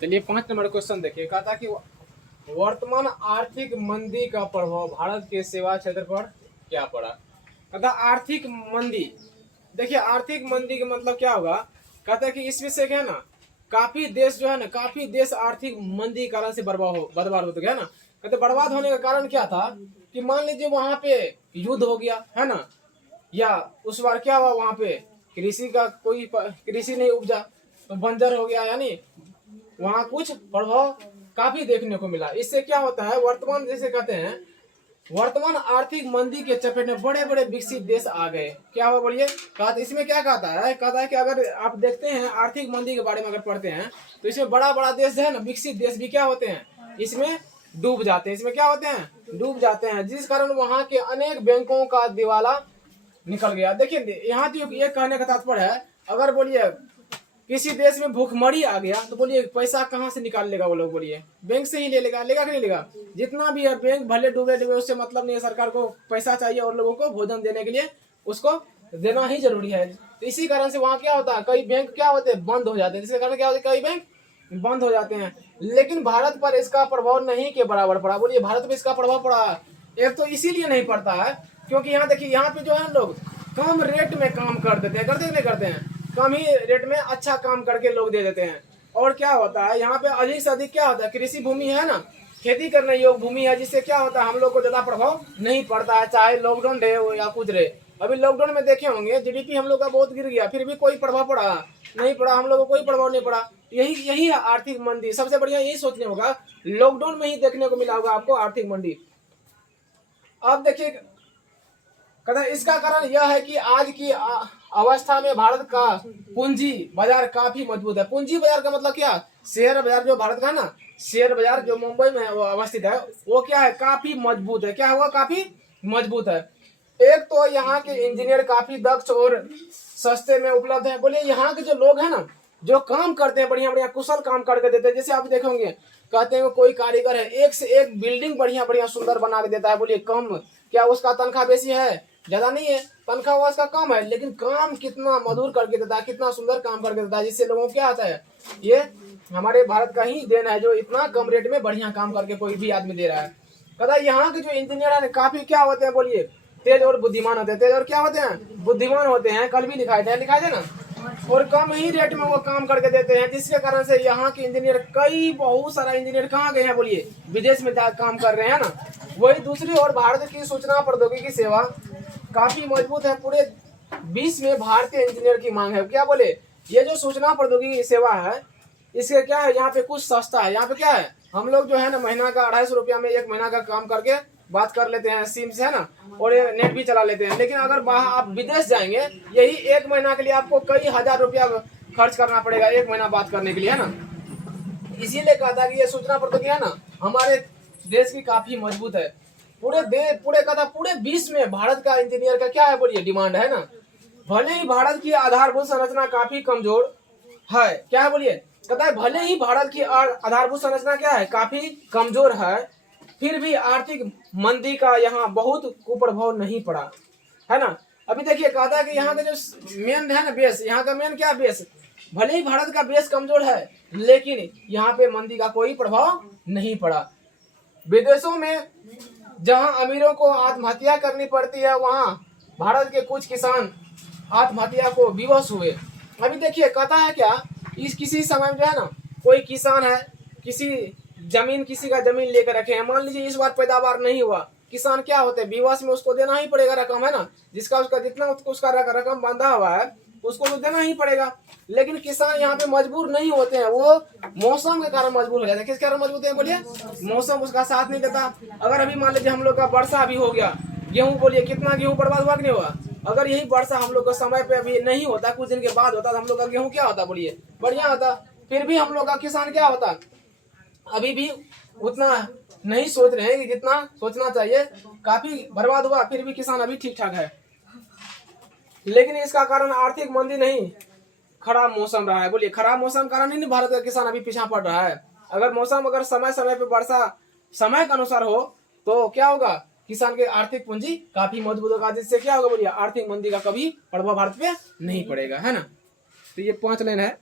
चलिए 5 number question देखिए। कहा था कि वर्तमान आर्थिक मंदी का प्रभाव भारत के सेवा क्षेत्र पर क्या पड़ा। कहता आर्थिक मंदी। देखिए आर्थिक मंदी का मतलब क्या होगा। कहता है कि इसमें से क्या है ना, काफी देश जो है ना, काफी देश आर्थिक मंदी के कारण से बर्बाद हो गया ना। कहते बर्बाद होने का कारण क्या था कि मान लीजिए वहां पे युद्ध हो गया है ना, या उस बार क्या हुआ वहां पे कृषि नहीं उपजा तो बंजर हो गया, यानी वहाँ कुछ प्रभाव काफी देखने को मिला। इससे क्या होता है, वर्तमान जैसे कहते हैं वर्तमान आर्थिक मंदी के चपेट में बड़े बड़े विकसित देश आ गए। क्या हुआ बोलिए। कहा इसमें क्या कहता है कि अगर आप देखते हैं आर्थिक मंदी के बारे में अगर पढ़ते हैं तो इसमें बड़ा बड़ा देश जो है ना, विकसित देश भी क्या होते हैं, इसमें डूब जाते हैं। इसमें क्या होते हैं, डूब जाते हैं, जिस कारण वहाँ के अनेक बैंकों का दिवाला निकल गया। देखिए यहाँ तो ये कहने का तात्पर्य है, अगर बोलिए किसी देश में भूखमरी आ गया तो बोलिए पैसा कहाँ से निकाल लेगा वो लोग, बोलिए बैंक से ही लेगा कि नहीं लेगा। जितना भी है बैंक भले डूबे उससे मतलब नहीं है, सरकार को पैसा चाहिए और लोगों को भोजन देने के लिए उसको देना ही जरूरी है। तो इसी कारण से वहाँ क्या होता है, कई बैंक क्या होते हैं, बंद हो जाते हैं। जिसके कारण क्या होता है, कई बैंक बंद हो जाते हैं। लेकिन भारत पर इसका प्रभाव नहीं के बराबर पड़ा। बोलिए भारत पर इसका प्रभाव पड़ा। एक तो इसीलिए नहीं पड़ता है क्योंकि यहाँ देखिए, यहाँ पे जो है लोग कम रेट में काम कर देते हैं, करते नहीं करते हैं, कम ही रेट में अच्छा काम करके लोग दे देते हैं। और क्या होता है यहाँ पे अधिक से अधिक क्या होता है, कृषि भूमि है ना, खेती करने योग्य भूमि है, जिससे क्या होता है हम लोग को ज्यादा प्रभाव नहीं पड़ता है, चाहे लॉकडाउन रहे या कुछ रहे। अभी लॉकडाउन में देखे होंगे जीडीपी हम लोग का बहुत गिर गया, फिर भी कोई प्रभाव पड़ा नहीं पड़ा, हम लोग को कोई प्रभाव नहीं पड़ा। यही है आर्थिक मंदी। सबसे बढ़िया यही सोचने होगा, लॉकडाउन में ही देखने को मिला होगा आपको आर्थिक मंदी। अब देखिए कहता है इसका कारण यह है कि आज की अवस्था में भारत का पूंजी बाजार काफी मजबूत है। पूंजी बाजार का मतलब क्या, शेयर बाजार जो भारत का ना, शेयर बाजार जो मुंबई में वो अवस्थित है, वो क्या है, काफी मजबूत है। क्या हुआ, काफी मजबूत है। एक तो यहाँ के इंजीनियर काफी दक्ष और सस्ते में उपलब्ध है। बोलिए यहाँ के जो लोग हैं ना, जो काम करते हैं बढ़िया बढ़िया कुशल काम करके देते हैं। जैसे आप देखेंगे कहते हैं कोई कारीगर है, एक से एक बिल्डिंग बढ़िया बढ़िया सुंदर बना के देता है। बोलिए कम क्या उसका तनख्वाह बेसी है, ज्यादा नहीं है, तनख्वाह उसका कम है, लेकिन काम कितना मधुर करके देता है, कितना सुंदर काम करके देता है, जिससे लोगों को क्या आता है, ये हमारे भारत का ही देन है जो इतना कम रेट में बढ़िया काम करके कोई भी आदमी दे रहा है। कहता है यहाँ के जो इंजीनियर है काफी क्या होते हैं, बोलिए तेज और बुद्धिमान होते हैं। तेज और क्या होते हैं, बुद्धिमान होते हैं। कल भी लिखाए थे ना, और कम ही रेट में वो काम करके देते हैं, जिसके कारण से यहाँ के इंजीनियर बहुत सारा इंजीनियर कहाँ गए हैं, बोलिए विदेश में जाकर काम कर रहे हैं ना। वही दूसरी ओर भारत की सूचना प्रौद्योगिकी सेवा काफी मजबूत है। पूरे विश्व में भारतीय इंजीनियर की मांग है। क्या बोले, ये जो सूचना प्रौद्योगिकी सेवा है, इसके क्या है, यहाँ पे कुछ सस्ता है। यहाँ पे क्या है, हम लोग जो है ना महीना का 250 रुपया में 1 महीना का काम करके बात कर लेते हैं सिम से, है ना, और ये नेट भी चला लेते हैं। लेकिन अगर बाहर आप विदेश जाएंगे, यही 1 महीना के लिए आपको कई हजार रुपया खर्च करना पड़ेगा 1 महीना बात करने के लिए, है ना। इसीलिए कहता है कि ये सूचना प्रौद्योगिकी है ना, हमारे देश की काफी मजबूत है। पूरे विश्व में भारत का इंजीनियर का क्या है, बोलिए डिमांड है ना। भले ही भारत की आधारभूत संरचना काफी कमजोर है, क्या है बोलिए, कहता है भले ही भारत की आधारभूत संरचना क्या है, काफी कमजोर है, फिर भी आर्थिक मंदी का यहाँ बहुत कुप्रभाव नहीं पड़ा, है ना। अभी देखिए कहता है कि यहाँ का जो मेन है ना बेस, यहाँ का मेन क्या बेस, भले ही भारत का बेस कमजोर है, लेकिन यहाँ पे मंदी का कोई प्रभाव नहीं पड़ा। विदेशों में जहां अमीरों को आत्महत्या करनी पड़ती है, वहां भारत के कुछ किसान आत्महत्या को विवश हुए। अभी देखिए कहता है क्या, इस किसी समय जो है ना, कोई किसान है, किसी का जमीन लेकर रखे हैं, मान लीजिए इस बार पैदावार नहीं हुआ, किसान क्या होते हैं, विवश में उसको देना ही पड़ेगा रकम, है ना, जिसका जितना उसका रकम बंधा हुआ है उसको तो देना ही पड़ेगा। लेकिन किसान यहाँ पे मजबूर नहीं होते हैं, वो मौसम के कारण मजबूर हो जाते हैं। किस कारण मजबूर होते हैं, बोलिए मौसम उसका साथ नहीं देता। अगर अभी मान लीजिए हम लोग का वर्षा अभी हो गया, गेहूं बोलिए कितना गेहूं बर्बाद हुआ कि नहीं हुआ। अगर यही वर्षा हम लोग का समय पे अभी नहीं होता, कुछ दिन के बाद होता, तो हम लोग का गेहूं क्या होता, बोलिए बढ़िया होता। फिर भी हम लोग का किसान क्या होता, अभी भी उतना नहीं सोच रहे हैं कि जितना सोचना चाहिए, काफी बर्बाद हुआ, फिर भी किसान अभी ठीक ठाक है। लेकिन इसका कारण आर्थिक मंदी नहीं, खराब मौसम रहा है। बोलिए खराब मौसम कारण ही नहीं भारत का किसान अभी पीछा पड़ रहा है। अगर समय समय पे वर्षा समय के अनुसार हो तो क्या होगा, किसान के आर्थिक पूंजी काफी मजबूत होगा, जिससे क्या होगा, बोलिए आर्थिक मंदी का कभी प्रभाव भारत पे नहीं पड़ेगा, है ना। तो ये 5 लाइन है।